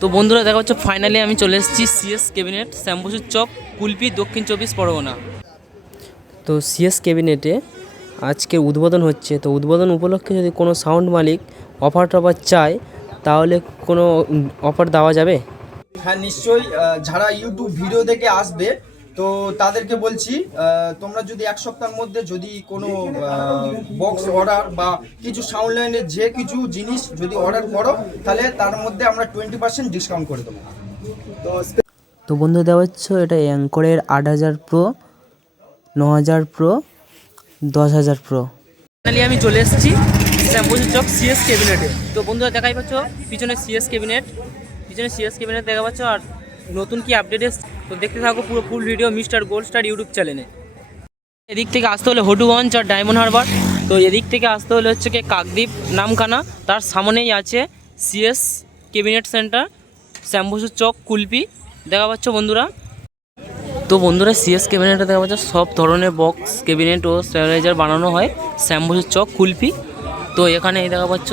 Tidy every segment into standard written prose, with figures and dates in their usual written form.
তো বন্ধুরা দেখা হচ্ছে ফাইনালি আমি চলে এসেছি সিএস ক্যাবিনেট শ্যামবসুর চক কুলপি দক্ষিণ 24 পরগনা। তো সিএস ক্যাবিনেটে আজকে উদ্বোধন হচ্ছে, তো উদ্বোধন উপলক্ষে যদি কোনো সাউন্ড মালিক অফার টফার চায় তাহলে কোনো অফার দেওয়া যাবে? হ্যাঁ নিশ্চয়ই, যারা ইউটিউব ভিডিও দেখে আসবে তো তাদেরকে বলছি, তোমরা যদি এক সপ্তাহের মধ্যে যদি কোনো বক্স অর্ডার বা কিছু সাউন্ড লাইনের যে কিছু জিনিস যদি অর্ডার করো তাহলে তার মধ্যে আমরা 20% ডিসকাউন্ট করে দেবো। তো বন্ধু দেওয়া হচ্ছে এটা অ্যাঙ্করের 8000 প্রো, 9000 প্রো, 10000 প্রো। ফাইনালি আমি চলে এসেছি শ্যামবসুর চক সিএস ক্যাবিনেটে। তো বন্ধুরা দেখাই পাচ্ছ পিছনে সিএস ক্যাবিনেট দেখা পাচ্ছ। আর নতুন কি আপডেট এসছে তো দেখতে থাকো পুরো full video mister gold star YouTube চ্যানেলে। এদিক থেকে আসতে হলে হটুগঞ্জ আর ডায়মন্ড হারবার, তো এদিক থেকে আসতে হলে হচ্ছে কি কাকদ্বীপ নামখানা, তার সামনেই আছে সিএস ক্যাবিনেট সেন্টার শ্যামবসুর চক কুলপি দেখা পাচ্ছ বন্ধুরা। তো বন্ধুরা সিএস ক্যাবিনেটে দেখা পাচ্ছ সব ধরনের বক্স ক্যাবিনেট ও স্টেবিলাইজার বানানো হয় শ্যামবসুর চক কুলপি। তো এখানে দেখা পাচ্ছ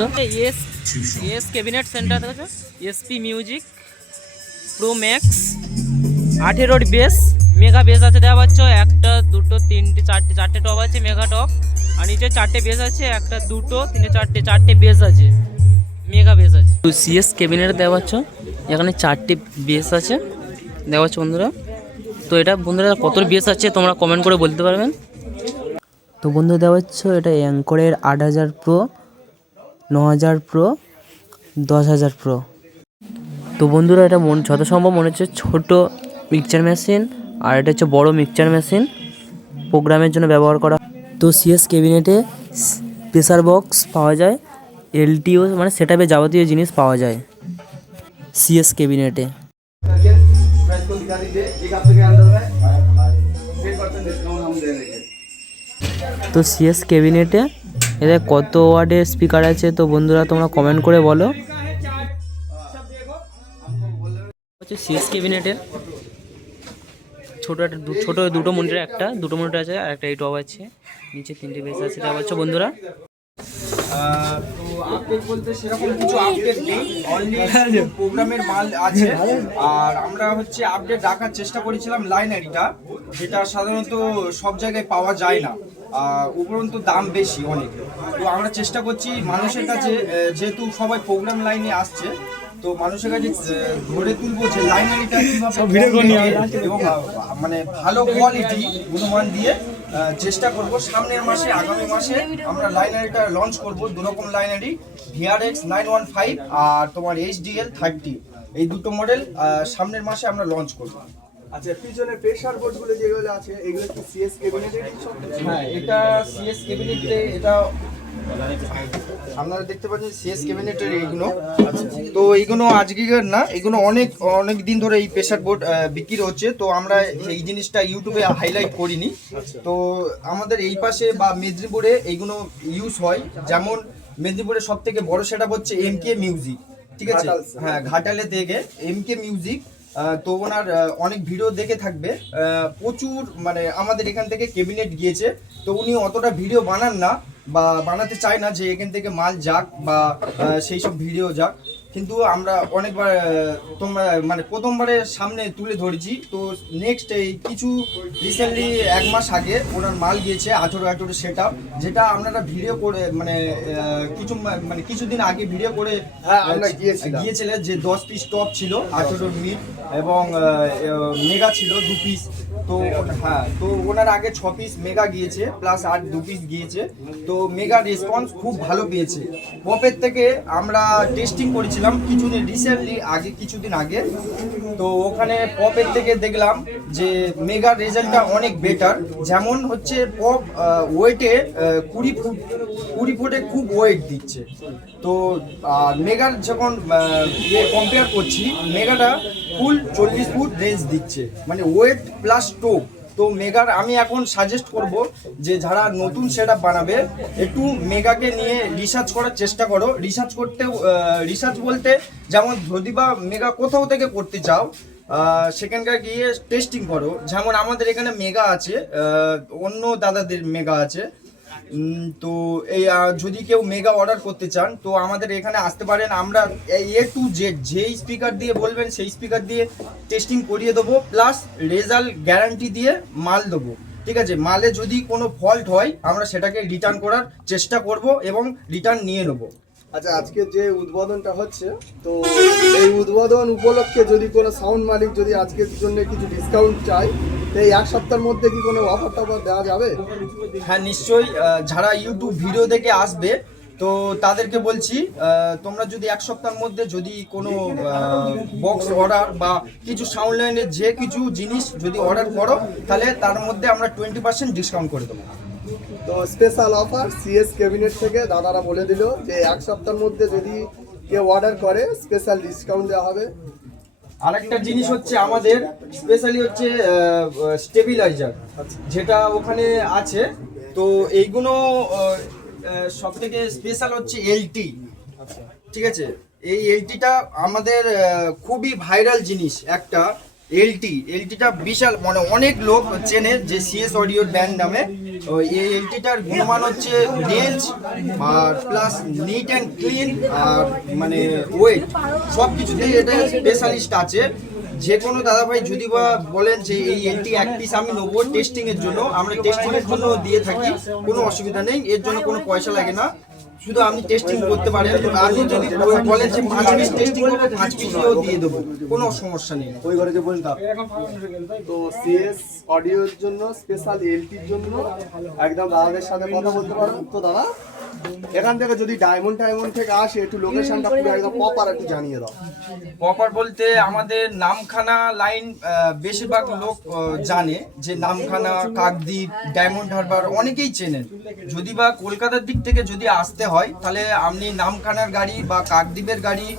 এস ক্যাবিনেট সেন্টার দেখা পাচ্ছ SP music pro max 18 base mega base আছে দেখা পাচ্ছ, একটা দুটো তিনটে চারটে টপ আছে মেগা টপ, আর নিচে 4টে বেস আছে, একটা দুটো তিনটে চারটে বেস আছে মেগা বেস আছে। তো সিএস ক্যাবিনেট দেওয়া পাচ্ছ এখানে 4টে বেস আছে দেখা পাচ্ছ বন্ধুরা। তো এটা বন্ধুরা কত বেস আছে তোমরা কমেন্ট করে বলতে পারবেন। তো বন্ধু দেওয়া হচ্ছে এটা অ্যাঙ্করের 8000 প্রো, 9000 প্রো, 10000 প্রো। তো বন্ধুরা এটা যত সম্ভব মনে হচ্ছে ছোটো মিক্সচার মেশিন, আর এটা হচ্ছে বড় মিক্সচার মেশিন প্রোগ্রামের জন্য ব্যবহার করা। তো সিএস ক্যাবিনেটে প্রেসার বক্স পাওয়া যায়, এলটিও মানে সেটআপে যাবতীয় জিনিস পাওয়া যায় সিএস ক্যাবিনেটে। তো সিএস ক্যাবিনেটে এদের কত ওয়াটের স্পিকার আছে তো বন্ধুরা তোমরা কমেন্ট করে বলো। হচ্ছে সিএস ক্যাবিনেটের ছোট দুটো মনিটর, দুটো মনিটর আছে আর একটা এই টপ আছে, নিচে 3টে বেস আছে দেখা পাচ্ছ বন্ধুরা। তো আপডেট বলতে সেরকম কিছু আপডেট নেই, অনলি প্রোগ্রামের মাল আছে। আর আমরা হচ্ছে আপডেট রাখার চেষ্টা করেছিলাম লাইনারিটা, যেটা সাধারণত সব জায়গায় পাওয়া যায় না, উপরন্তু দাম বেশি অনেক। তো আমরা চেষ্টা করছি মানুষের কাছে, যেহেতু সবাই প্রোগ্রাম লাইনে আসছে, তো মানুষের কাছে ধরে তুলবো যে লাইনারিটা কিভাবে এবং মানে ভালো কোয়ালিটি গুণমান দিয়ে চেষ্টা করব। সামনের মাসে আগামী মাসে আমরা লাইনারিটা লঞ্চ করব, দুরকম লাইনারি VRX 915 আর তোমার HDL 30, এই দুটো মডেল সামনের মাসে আমরা লঞ্চ করব। আচ্ছা, পিছনে প্রেসার বোর্ডগুলো যেগুলো আছে এগুলো কি সিএস ক্যাবিনেটেরই সব? হ্যাঁ, এটা সিএস ক্যাবিনেটে, এটা আপনারা দেখতে পাচ্ছেন সিএস ক্যাবিনেটের এইগুলো। তো এইগুলো আজকের না, এগুলো অনেক দিন ধরে এই প্রেসার বোর্ড বিক্রি হচ্ছে, তো আমরা এই জিনিসটা ইউটিউবে হাইলাইট করিনি। তো আমাদের এই পাশে বা মেদিনীপুরে এইগুলো ইউজ হয়, যেমন মেদিনীপুরের সব থেকে বড় সেটআপ হচ্ছে MK মিউজিক, ঠিক আছে? হ্যাঁ, ঘাটালে থেকে MK মিউজিক। তো ওনার অনেক ভিডিও দেখে থাকবে, প্রচুর মানে আমাদের এখান থেকে ক্যাবিনেট গিয়েছে। তো উনি অতটা ভিডিও বানান না বা বানাতে চায় না যে এখান থেকে মাল যাক বা সেই সব ভিডিও যাক, কিন্তু আমরা অনেকবার তোমরা মানে প্রথমবারের সামনে তুলে ধরেছি। তো নেক্সট এই কিছু রিসেন্টলি 1 মাস আগে ওনার মাল গিয়েছে 18 সেটআপ, যেটা আপনারা ভিডিও করে মানে কিছুদিন আগে ভিডিও করে গিয়েছিলেন, যে 10 পিস টপ ছিল 18 মিনিট এবং মেগা ছিল 2 পিস। তো হ্যাঁ, তো ওনার আগে 6 পিস মেগা গিয়েছে প্লাস আর 2 পিস গিয়েছে। তো মেগা রেসপন্স খুব ভালো পেয়েছে। পপের থেকে আমরা টেস্টিং করেছিলাম কিছুদিন আগে, তো ওখানে পপের থেকে দেখলাম যে মেগা রেজাল্টটা অনেক বেটার। যেমন হচ্ছে পপ ওয়েটে 20 ফুটে খুব ওয়েট দিচ্ছে। তো মেগার যখন কম্পেয়ার করছি, মেগাটা ফুল 40 ফুট রেঞ্জ দিচ্ছে, মানে ওয়েট প্লাস টোপ। তো মেগার আমি এখন সাজেস্ট করব যে যারা নতুন সেটআপ বানাবে একটু মেগাকে নিয়ে রিসার্চ করার চেষ্টা করো। রিসার্চ বলতে যেমন যদি বা মেগা কোথাও থেকে করতে চাও, সেখানকার গিয়ে টেস্টিং করো। যেমন আমাদের এখানে মেগা আছে, অন্য দাদাদের মেগা আছে, তো এই যদি কেউ মেগা অর্ডার করতে চান তো আমাদের এখানে আসতে পারেন। আমরা A to Z যেই স্পিকার দিয়ে বলবেন সেই স্পিকার দিয়ে টেস্টিং করিয়ে দেবো, প্লাস রেজাল্ট গ্যারান্টি দিয়ে মাল দেবো। ঠিক আছে, মালে যদি কোনো ফল্ট হয় আমরা সেটাকে রিটার্ন করার চেষ্টা করব এবং রিটার্ন নিয়ে নেবো। আচ্ছা, আজকে যে উদ্বোধনটা হচ্ছে, তো এই উদ্বোধন উপলক্ষে যদি কোনো সাউন্ড মালিক যদি আজকের জন্য কিছু ডিসকাউন্ট চায়, তো এই এক সপ্তাহের মধ্যে কি কোনো অফার টফার দেওয়া যাবে? হ্যাঁ নিশ্চয়ই, যারা ইউটিউব ভিডিও দেখে আসবে তো তাদেরকে বলছি, তোমরা যদি এক সপ্তাহের মধ্যে যদি কোনো বক্স অর্ডার বা কিছু সাউন্ড লাইনের যে কিছু জিনিস যদি অর্ডার করো তাহলে তার মধ্যে আমরা 20% ডিসকাউন্ট করে দেবো। তো স্পেশাল অফার সিএস ক্যাবিনেট থেকে দাদারা বলে দিল যে এক সপ্তাহের মধ্যে যদি কেউ অর্ডার করে স্পেশাল ডিসকাউন্ট দেওয়া হবে। আরেকটা জিনিস হচ্ছে আমাদের স্পেশালি হচ্ছে স্টেবিলাইজার, যেটা ওখানে আছে। তো এইগুলো সব থেকে স্পেশাল হচ্ছে এলটি। ঠিক আছে, এই এলটিটা আমাদের খুবই ভাইরাল জিনিস একটা। এলটিটা বিশাল, মানে অনেক লোক চেনে যে সিএস অডিওর ব্যান্ড নামে। এই এলটিটার গুণমান হচ্ছে রেঞ্জ আর প্লাস নিট অ্যান্ড ক্লিন আর মানে ওয়েট সব কিছুতেই এটা স্পেশালিস্ট আছে। যে কোনো দাদাভাই যদি বা বলেন যে এই এলটি এক পিস আমি নেবো টেস্টিংয়ের জন্য, আমরা টেস্টিংয়ের জন্য দিয়ে থাকি, কোনো অসুবিধা নেই, এর জন্য কোনো পয়সা লাগে না, শুধু আপনি টেস্টিং করতে পারেন। আপনি যদি বলেন যে 5 পিস টেস্টিং করবো 5 পিসও দিয়ে দেবো, কোনো সমস্যা নেই। ওই ঘরে যে বলতাম, তো সিএস অডিওর জন্য স্পেশাল এলটির জন্য একদম দাদাদের সাথে কথা বলতে পারেন। তো দাদা, এখান থেকে যদি ডায়মন্ড থেকে আসে একটু লোকেশনটা পুরো একদম প্রপার একটু জানিয়ে দাও। প্রপার বলতে আমাদের নামখানা লাইন বেশিরভাগ লোক জানে, যে নামখানা, কাকদ্বীপ, ডায়মন্ড হারবার অনেকেই চেনেন। যদি বা কলকাতার দিক থেকে যদি আসতে হয় তাহলে আপনি নামখানার গাড়ি বা কাকদ্বীপের গাড়ি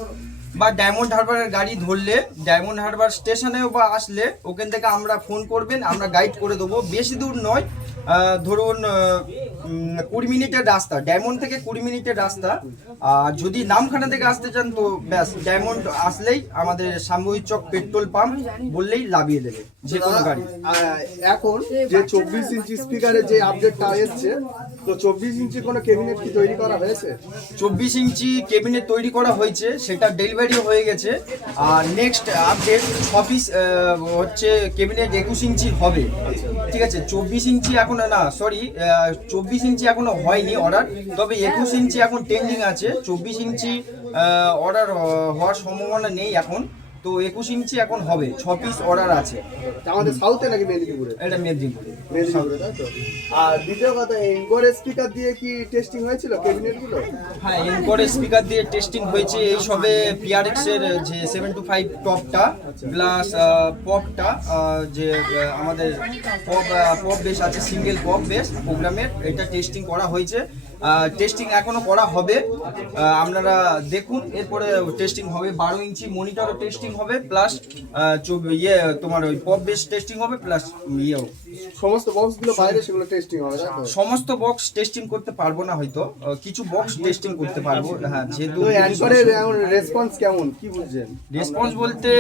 বা ডায়মন্ড হারবারের গাড়ি ধরলে ডায়মন্ড হারবার স্টেশনেও বা আসলে ওখান থেকে আমরা ফোন করবেন, আমরা গাইড করে দেবো। বেশি দূর নয়, ধরুন 20 মিনিটের রাস্তা, ডায়মন্ড থেকে 20 মিনিটের রাস্তা। আর যদি নামখানা থেকে আসতে চান তো ব্যাস ডায়মন্ড আসলেই আমাদের সাময়িক চক পেট্রোল পাম্প বললেই লাভিয়ে দেবে যে কোনো গাড়ি। এখন যে 24 ইঞ্চি স্পিকারের যে আপডেটটা এসছে, তো 24 ইঞ্চি কোনো ক্যাবিনেট কি তৈরি করা হয়েছে? 24 ইঞ্চি ক্যাবিনেট তৈরি করা হয়েছে, সেটা ডেলিভারি হয়ে গেছে। আর নেক্সট আপডেট 6 পিস হচ্ছে ক্যাবিনেট 21 ইঞ্চি হবে। ঠিক আছে, 24 ইঞ্চি এখন না, সরি 24 ইঞ্চি এখনো হয়নি অর্ডার, তবে 21 ইঞ্চি এখন ট্রেন্ডিং আছে। 24 ইঞ্চি অর্ডার হওয়ার সম্ভাবনা নেই এখন, তো 21 ইঞ্চি এখন হবে। 6 পিস অর্ডার আছে। আমাদের সাউথে নাকি মেদিনীপুরে? এটা মেদিনীপুর। তাই তো। আর দ্বিতীয় কথা, এনকোর স্পিকার দিয়ে কি টেস্টিং হয়েছিল ক্যাবিনেটগুলো? হ্যাঁ, এনকোর স্পিকার দিয়ে টেস্টিং হয়েছে। এই সবে PRX এর যে 725 টপটা প্লাস পপটা, যে আমাদের পপ বেস আছে, সিঙ্গেল পপ বেস প্রোগ্রামের, এটা টেস্টিং করা হয়েছে। টেস্টিং এখনো করা হবে, আপনারা দেখুন। এরপরে টেস্টিং হবে 12 ইঞ্চি মনিটরও টেস্টিং হবে, প্লাস তোমার ওই পপ বেস টেস্টিং হবে, প্লাস ইয়েও সমস্ত বক্সগুলো বাইরে সেগুলো টেস্টিং হবে, তাই তো? সমস্ত বক্স টেস্টিং করতে পারবো না, হয়তো কিছু বক্স টেস্টিং করতে পারবো। হ্যাঁ, যেহেতু এনকোরের রেসপন্স কেমন, কি বুঝছেন? রেসপন্স বলতে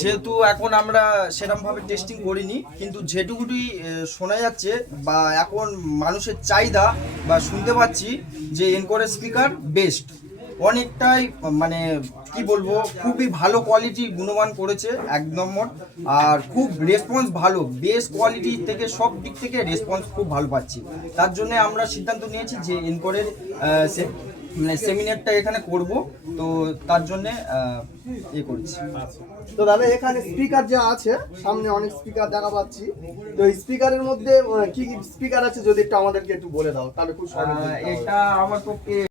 যেহেতু এখন আমরা সেরকম ভাবে টেস্টিং করিনি, কিন্তু যেটুকুটি শোনা যাচ্ছে বা এখন মানুষের চাহিদা বা শুনতে পাচ্ছি যে এনকোরের স্পিকার বেস্ট, অনেকটাই মানে কি বলবো, খুবই ভালো কোয়ালিটির গুণমান করেছে এক নম্বর। আর খুব রেসপন্স ভালো, বেস্ট কোয়ালিটি থেকে সব দিক থেকে রেসপন্স খুব ভালো পাচ্ছি। তার জন্য আমরা সিদ্ধান্ত নিয়েছি যে এনকোরের মানে সেমিনারটা এখানে করব, তো তার জন্যে করেছি। তো দাদা, এখানে স্পিকার যা আছে, সামনে অনেক স্পিকার দেখা পাচ্ছি, তো স্পিকারের মধ্যে কি কি স্পিকার আছে যদি একটু আমাদেরকে একটু বলে দাও তাহলে খুব সহজ। এটা আমার পক্ষে